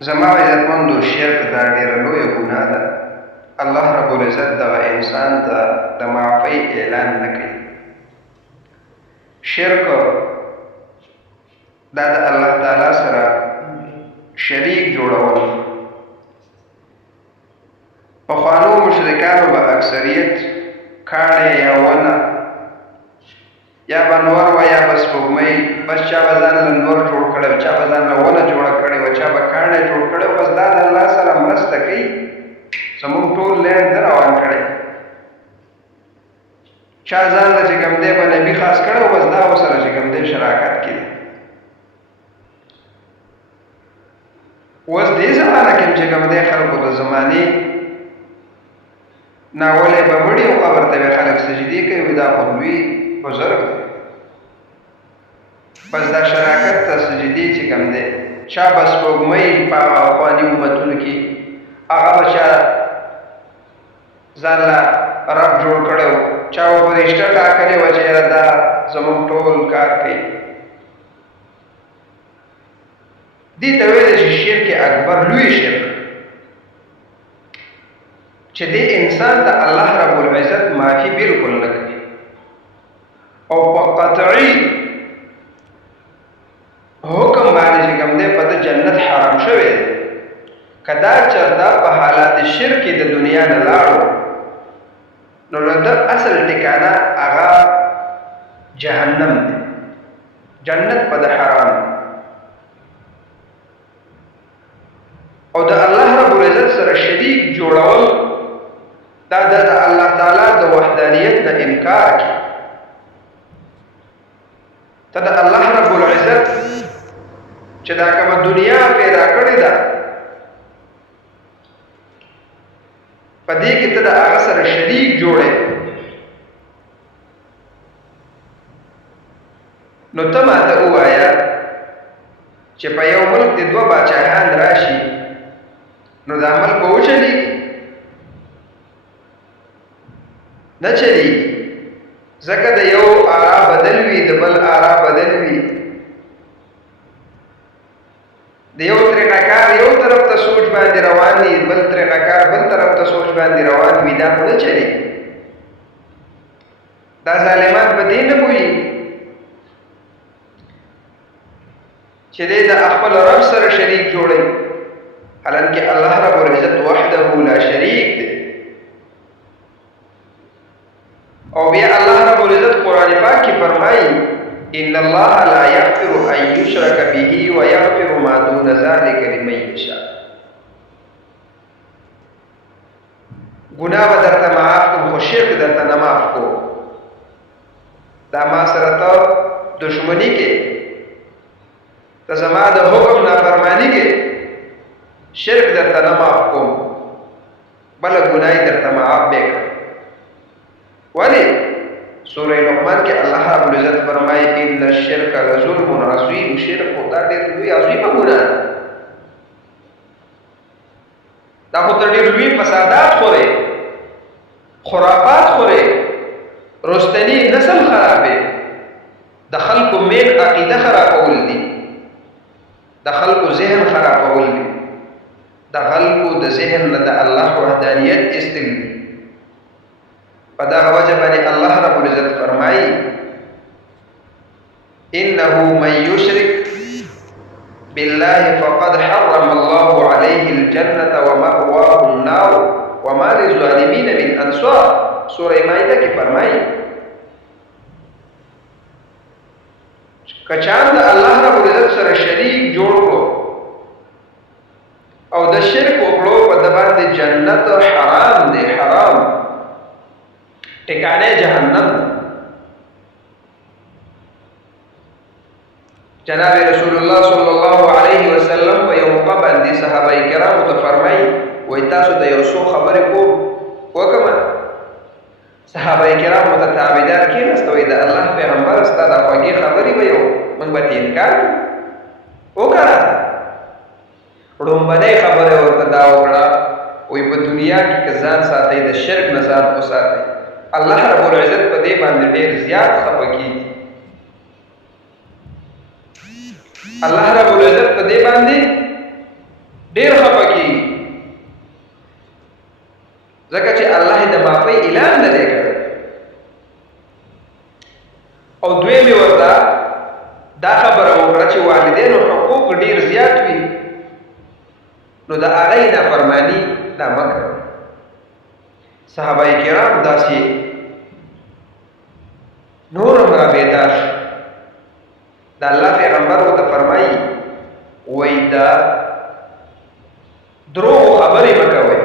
زما عزتمندو شرک دا ډېره لویه ګناه ده. الله رب العزت دغه انسان ته د معافۍ اعلان نه کوي. شرک دا د الله تعالی سره شریک جوړول. پخوانو مشرکانو به اکثریت کاڼې یا ونه یا به نور وه یا به سپوږمۍ، بس چا به ځان له نور جوړ کړی و، چا به ځان له ونه جوړه کړې وه، چا به کاڼی جوړ کړی و. بس دا د الله سره مرسته کوي، زمونږ ټول لینډ ده روان کړی. چا ځان له چې کوم دی به نبي خاص کړی و، بس دا ورسره چې کوم دی شراکت کې دی. اوس دې زمانه کې چې کوم دی خلکو د زمانې ناولی به مړي او قبر ته به خلک سجدې کوي، دا خو لوی بزرګ دی. بس دا شراکت ته سجدې چې کوم دی، چا به سپوږمۍ په هغه پخواني امتونو کې هغه به چا ځان له رب جوړ کړی و، چا به فرشته ټاکلې وه چې یاره دا زموږ ټول کار کوي. دې ته ویلی شي شرک اکبر، لوی شرک، چې دې انسان ته الله رب العزت معافي بلکل نه کوي او په قطعي حکم باندې چې کوم دی په ده جنت حرام شوی دی. که دا چرته په حالات شرک د دنیا نه لاړو نو د ده اصل ټکانه هغه جهنم دی، جنت په ده حرام دی. او د الله رب العزت سره شریک جوړول دا د الله تعالی د وحدانیت نه انکار کوي. ته د الله رب العزت چې دا کومه دنیا پیدا کړې ده په دې کې ته د هغه سره شریک جوړې، نو ته ماته ووایه چې په یو ملک د دوه باچاهان راشي نو دا ملک به وچلېږي؟ نه چلېږي، ځکه د یو آرا بدل وي، د بل آرا بدل وي. د یو طریقه‌کار یو طرف ته سوچ باندې روان وي، بل طریقه‌کار بل طرف ته سوچ باندې روان وي، دا خو نه چلېږي. دا ظالمان په دې نه پوهېږي چې دی د خپل رب سره شریک جوړوي، حالانکه الله رب العزت وحده لا شریک دی. او بیا الله رب العزت قرآن پاک کی فرمائی ان الله لا یغفر ان یشرک به ویغفر ما دون ذلک لمن یشاء. گناه به درته معاف کوم خو شرک درته نه معاف کوم. دا ما سره ته دشمنی کې، ته زما د حکم نافرمانی کې، شرک درته نه معاف کوم، بله ګناه درته معاف به کړم. ولی سورہ لقمان کې الله رب العزت فرمایي ان الشرک لظلم عظیم، شرک دا ډېر لوی عظیمه ګناه ده. دا خو ته ډېر لوی فسادات خورې، خرافات خورې، رستنی نسل خرابې، د خلکو میک عقیده خرابول دي، د خلکو ذهن خرابول دي، د خلکو د ذهن نه د الله وحدانیت ایستل دي. په دغه وجه باندې الله رب العزت فرمایي انه من یشرک بالله فقد حرم الله عليه الجنة ومأواه النار وما للظالمين من انصار. سورہ مائده کې فرمایي کچان د الله رب العزت سره شریک جوړ کړو او د شرک وکړو، په د باندې جنت حرام دی، حرام ټکانه جهنم. جناب رسول الله صلی الله علیه وسلم په یو موقع باندې صحابه کرامو ته فرمایي وای تاسو ته یو څو خبرې وکړم. صحابه کرامو ته تابعدار کېناست، وایي د الله پیغمبر ستا دا خوږې خبرې به یو موږ به ترې انکار وکړه. لومبنۍ خبره ورته دا وکړه، وایي په دنیا کې که ځان ساتئ د شرک نه ځان وساتئ، الله رب العزت په دې باندې ډېر زیات خفه کېږي. الله رب العزت په دې باندې ډېر خفه کېږي، ځکه چې الله د معافۍ اعلان نه دی کړی. او دویم یې ورته دا خبره وکړه چې والدینو حقوق ډېر زیات وي، نو د هغې نافرماني دا مه کوئ. صحابه کرام داسې نور هم رابیدار شو. د الله پیغمبر ورته فرمایي وایي دا دروغو خبرې مه کوئ،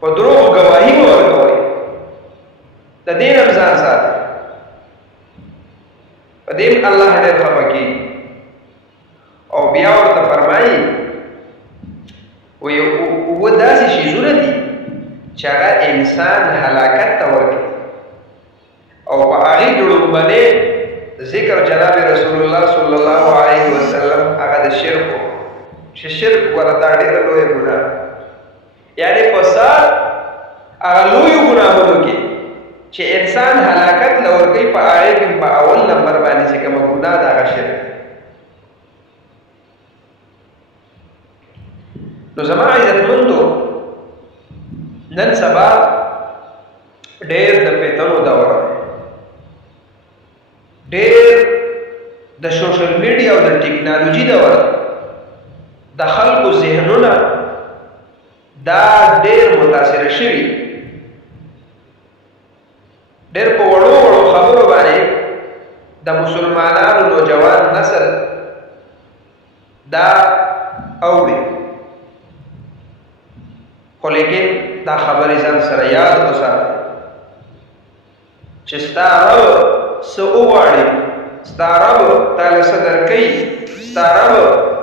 په دروغو ګواهي مه ورکوئ، د دې نه ځان ساتئ. په دې الله ډېر خفه کېږي. او بیا ورته فرمایي وایي اووه داسې شیزونه دي چې هغه انسان هلاکت ته ورکوي، او په هغې لومړنی ذکر جناب رسول الله صلی الله علیه وسلم هغه د شرک و، چې شرک ورته ډېره لویه ګناه، یعنې فساد هغه لویو ګناهونو کې چې انسان هلاکت له ورکوي، په هغې کې په اول نمبر باندې چې کومه ګناه ده هغه شرک. نو زما عزتمندو، نن سبا ډېر د فتنو دور دی، ډېر د سوشل میډیا او د ټکنالوژي دور دی. د خلکو ذهنونه دا ډېر متاثره شوي، ډېر په وړو وړو خبرو باندې د مسلمانانو نوجوان نسل دا اوري. خو لیکن دا خبرې ځان سره یاد وساتئ چې ستا رب څه وغواړي، ستا رب تاله څه درکوي، ستا رب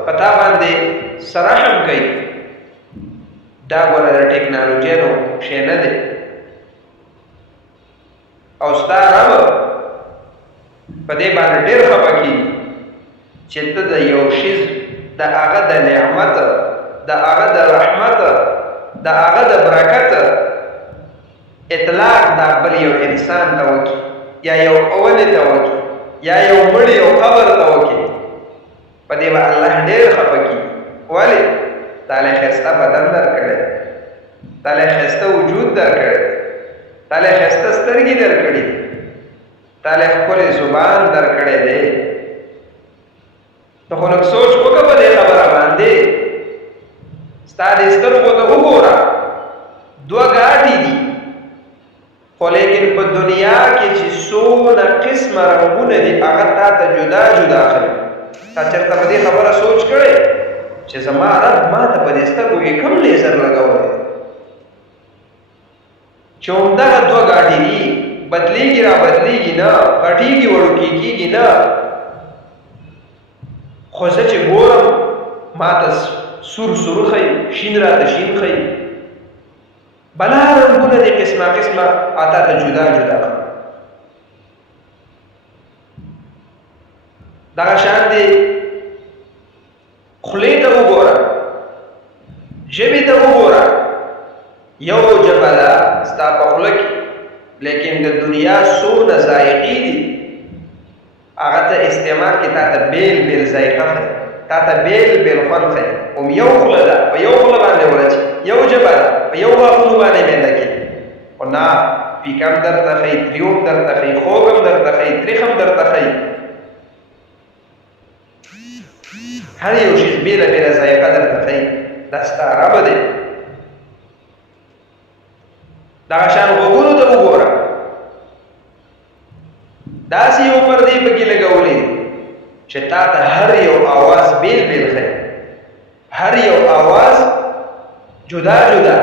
په تا باندې څه رحم کوي. دا ګوره د ټکنالوژیانو شی نه دی. او ستا رب په دې باندې ډېر خفه کېږي چې ته د یو شیز د هغه د نعمت، د هغه د رحمت، د هغه د برکت اطلاق دا بل یو انسان ته وکړي، یا یو ونې ته وکړي، یا یو مړي یو قبر ته وکړي. په دې به الله ډېر خفه کېږي. ولې؟ تاله ښایسته بدن درکړی، تاله ښایسته وجود درکړی، تاله ښایسته سترګې درکړي، تاله ښکلی زبان درکړی دی. نو خو لږ سوچ وکړه په دې خبره باندې. ستا د سترګو ته وګوره، دوه ګاډي دي، خو لیکن په دنیا کې چې څونه قسمه رنګونه دي هغه تا ته جدا جدا ښیي. تا چېرته په دې خبره سوچ کړی چې زما رب ما ته په دې سترګو کې کوم لیزر لګولی چې همدغه دوه ګاډي دي، بدلېږي را بدلېږي نه، غټېږي وړوکې کېږي نه. خو زه چې ګورم ما ته سور سور ښیي، شین راته شین ښیي، بلا رنګونه دي قسمه قسمه اتا ته جدا جدا. دغه شان دی خولې ته وګوره، ژبې ته وګوره. یو ژبه ده ستا په خوله کې، لیکن د دنیا څونه ذایقې دي هغه ته استعمال کې تا ته بیل بیل ذایقه ښیي، تا ته بیل بیل خوند ښیي. هم یو خوله ده، په یو خوله باندې ورچي، یو ژبه ده، په یو غاښونو باندې میده کې. خو نه، پیک هم درته ښیي، تریو هم درته ښیي، خوږ هم درته ښیي، تریخ هم درته ښیي. هر یو شیز بیله بیله ذایقه درته ښیي. دا ستا رب دی. دغه شان غوږونو ته وګوره، داسې یو پردې پکې لګولې چې تا ته هر یو آواز بیل بیل ښیي، هر یو آواز جدا جدا.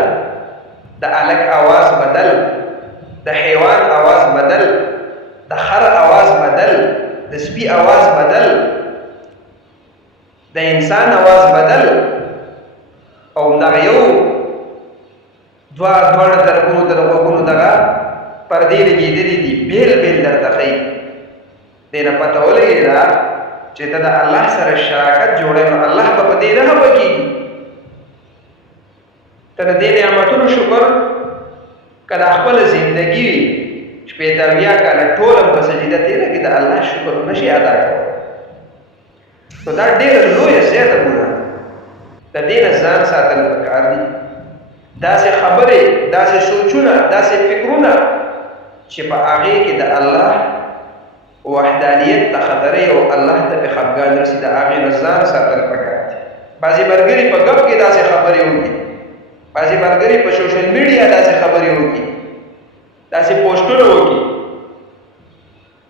د الک آواز بدل، د حیوان آواز بدل، د خر آواز بدل، د سپي آواز بدل، د انسان آواز بدل. او دغه یو دواړه طرفونو د غوږونو دغه پردې لګېدلې دي، بیل بیل درته ښیي. دې نه پته ولګېده چې ته د الله سره شراکت جوړوې، نو الله به په دې نه خفه کېږي. ته د دې نعمتونو شکر که دا خپله زندګي وي 80 کاله ټول هم په سجده تېره کړې، د الله شکر نشي ادا کولی. نو دا ډېره لویه زیاته ګناه ده. د دې نه ځان ساتل پکار دي. داسې خبرې، داسې سوچونه، داسې فکرونه چې په هغې کې د الله وحدانیت ته خطرې او الله ته پې خفګان رسي، د هغې نه ځان ساتل پکار دي. بعضې ملګري په ګپ کې داسې خبرې وکړي، بعضې ملګري په سوشل میډیا داسې خبرې وکړي، داسې پوسټونه وکړي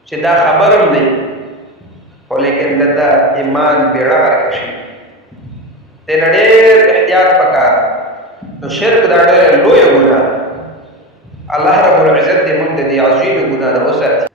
چې دا خبر هم دی، خو لیکن د ایمان بیړه غرقه شي. دې نه ډېر احتیاط پکار. نو شرک دا ډېره لویه ګناه. الله رب العزت دې موږ د دې عظیمې ګناه نه وساتي.